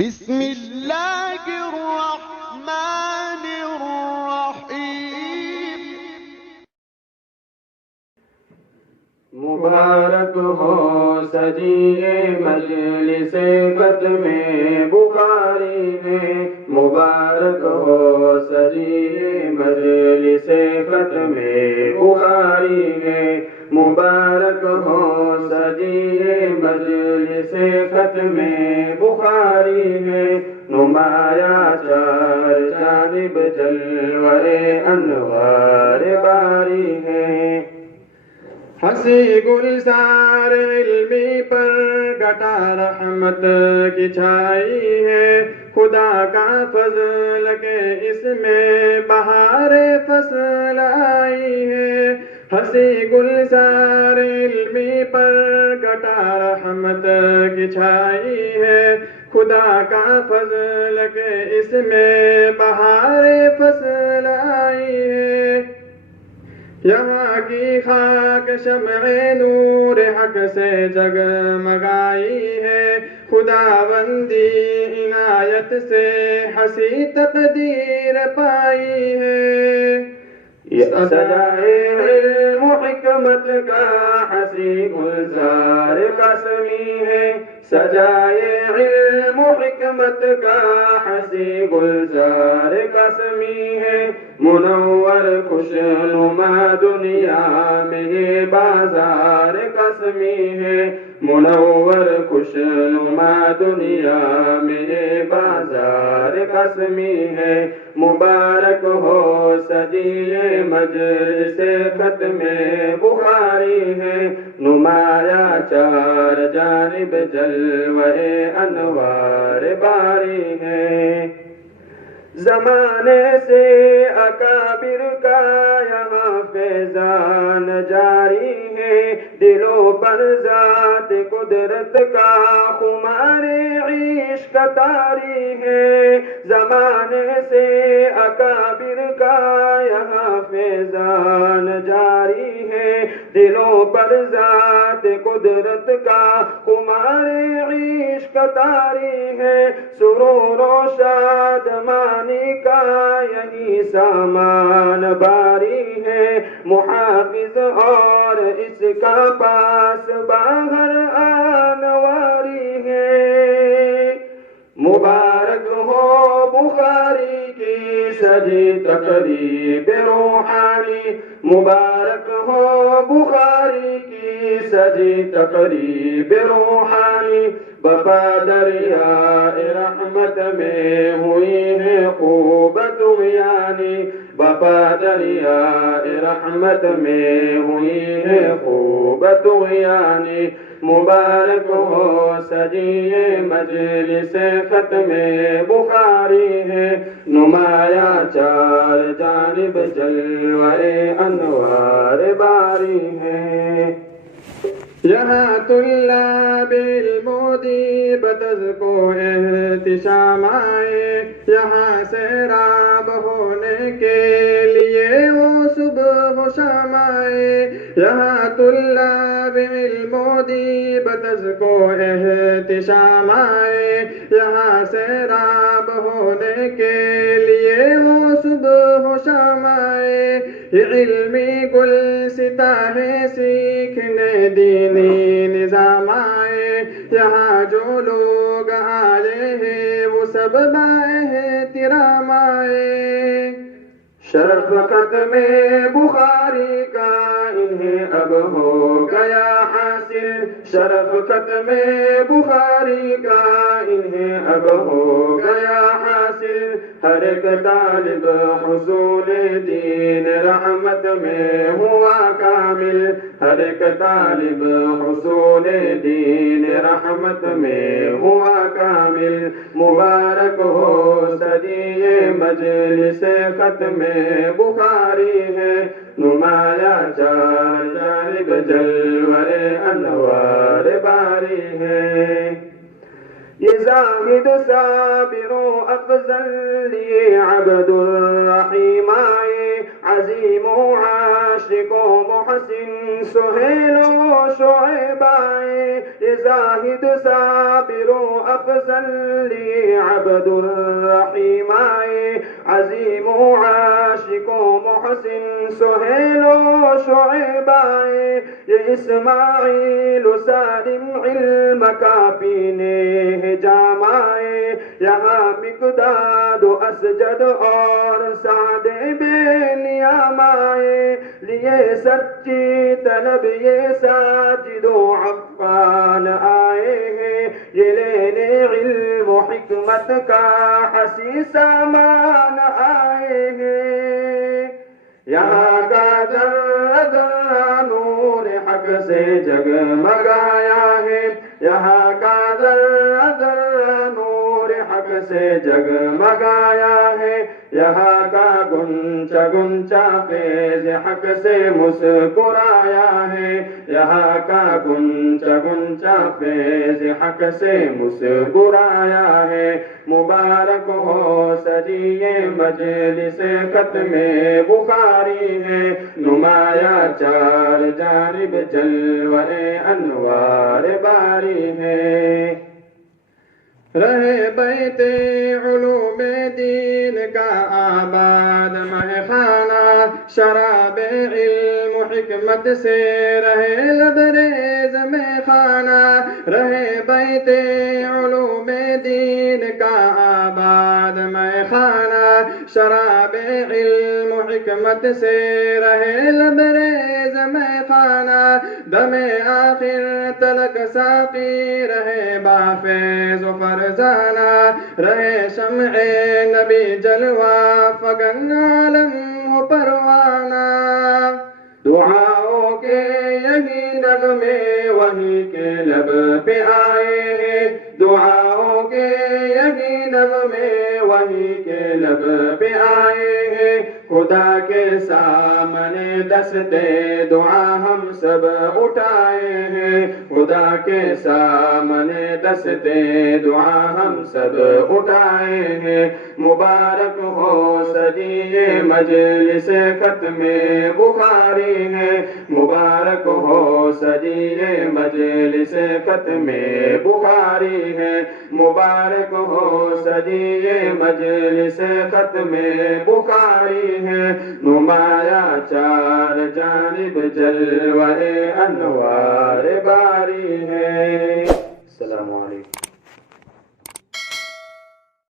بسم اللہ الرحمن الرحیم۔ مبارک ہو سجیے مجلس ختم بخاری میں، مبارک ہو سجیے مجلس ختم بخاری میں، مبارک ہو سجیے مجلس ختم بخاری ہے، نمایاں چار جانب جلوہ انوار باری ہے، ہنسی گلزار علمی پر گٹا رحمت کی چھائی ہے، خدا کا فضل کہ اس میں بہار فصل آئی ہے، ہنسی گلزار علمی پر گٹا رحمت کی چھائی ہے، خدا کا فضل کہ اس میں بہار فصل آئی ہے، یہاں کی خاک شمع نور حق سے جگمگائی ہے، خداوندی عنایت سے ہنسی تقدیر پائی ہے، سجائے علم و حکمت کا ہنسی گلزار قسمی ہے، سجائے علم و حکمت کا ہنسی گلزار قسمی ہے، منور خوشنما دنیا میں یہ بازار قسمی ہے، منور خوشنما دنیا میں یہ بازار قسمی ہے، مبارک ہو سجیے مجلس ختم بخاری ہے، نمایاں چار جانب جلوہ انوار باری ہے، زمانے سے اکابر کا یہاں فیضان جاری ہے، دلوں پر ذات قدرت کا خمار عشق طاری ہے، زمانے سے اکابر کا یہاں فیضان جاری ہے، دلوں پر ذات قدرت کا خمار عشق طاری ہے، سرور و شادمانی کا یہی سامان باری ہے، محافظ اور اس کا پاس باہر آنواری ہے، مبارک ہو بخاری کی سجی تقریب روحانی، مبارک ہو بخاری کی سجی تقریب روحانی، بپا دریائے رحمت میں ہوئی ہے خوب طغیانی، بپا دریائے رحمت میں ہوئی ہے خوب طغیانی، مبارک ہو سجیے مجلس ختم بخاری ہے، نمایاں چار جانب جلوہ انوار باری ہے، یہاں طلاب علم و دیب تزکو احتشام آئے، یہاں سیراب ہونے کے لیے وہ صبح و شام آئے، یہاں طلاب علم و دیب تزکو احتشام آئے، یہاں سیراب ہونے کے لیے وہ صبح و شام آئے، علمی گلستہ ہے سیکھنے دینی نظام آئے، یہاں جو لوگ آئے ہیں وہ سب بااحترام آئے، شرف ختم بخاری کا انہیں اب ہو گیا حاصل، شرف ختم بخاری کا انہیں اب ہو گیا حاصل، ہر ایک طالب حصول دین رحمت میں ہوا کامل، ہر ایک طالب حصول دین رحمت میں ہوا کامل، مبارک ہو سجیے مجلس ختم بخاری ہے، نمایاں چار جانب جلوہ انوار باری ہے، یہ زاہد صابر و افضل یہ عبد الرحیم آئے، عظیم و عاشق و محسن سہیل و شعیب آئے، یہ زاہد صابر و افضل لی عبد الرحیم آئے، عظیم و عاشق و محسن سہیل و شعیب آئے، یہ اسماعیل و سالم علم کا پینے جام آئے، یہاں مقداد و اسجد اور سعد بے نیام آئے، لیے سچی طلب یہ ساجد و عفان آئے ہیں، یہ لینے علم و حکمت کا حسین سامان آئے ہیں، یہاں کا ذرہ ذرہ نور حق سے جگمگایا ہے، یہاں کا ذرہ ذرہ نور حق سے جگمگایا ہے، یہاں کا گنچا گنچا فیض حق سے مسکرایا ہے، یہاں کا گنچا گنچا فیض حق سے مسکرایا ہے، مبارک ہو سجی یہ مجلس ختم بخاری ہے، نمایاں چار جانب جلوے انوار باری ہے، رہے بیت علوم دین کا آباد مہخانہ، شراب علم و حکمت سے رہے لبریز میں خانہ، رہے بیت علوم دین کا آباد مہخانہ، شراب علم و حکمت سے رہے لبریز میں خانہ، دم آخر تلک ساقی رہے بافیض و فرزانہ، رہے شمع نبی جلوہ فگن عالم و پروانہ، دعاؤں کے یہی نغمے وہی کے لب پہ آئے ہیں، دعاؤں کے یہی نغمے وہی کے لب پہ آئے ہیں، خدا کے سامنے دستے دعا ہم سب اٹھائے ہیں، خدا کے سامنے دستے دعا ہم سب اٹھائے ہیں، مبارک ہو سجی یہ مجلس ختم بخاری ہے، مبارک ہو سجی یہ مجلس ختم بخاری ہے، مبارک ہو سجی یہ مجلس ختم بخاری ہے، نمایاں چار جانب جلوہ انوار باری ہے۔ السلام علیکم۔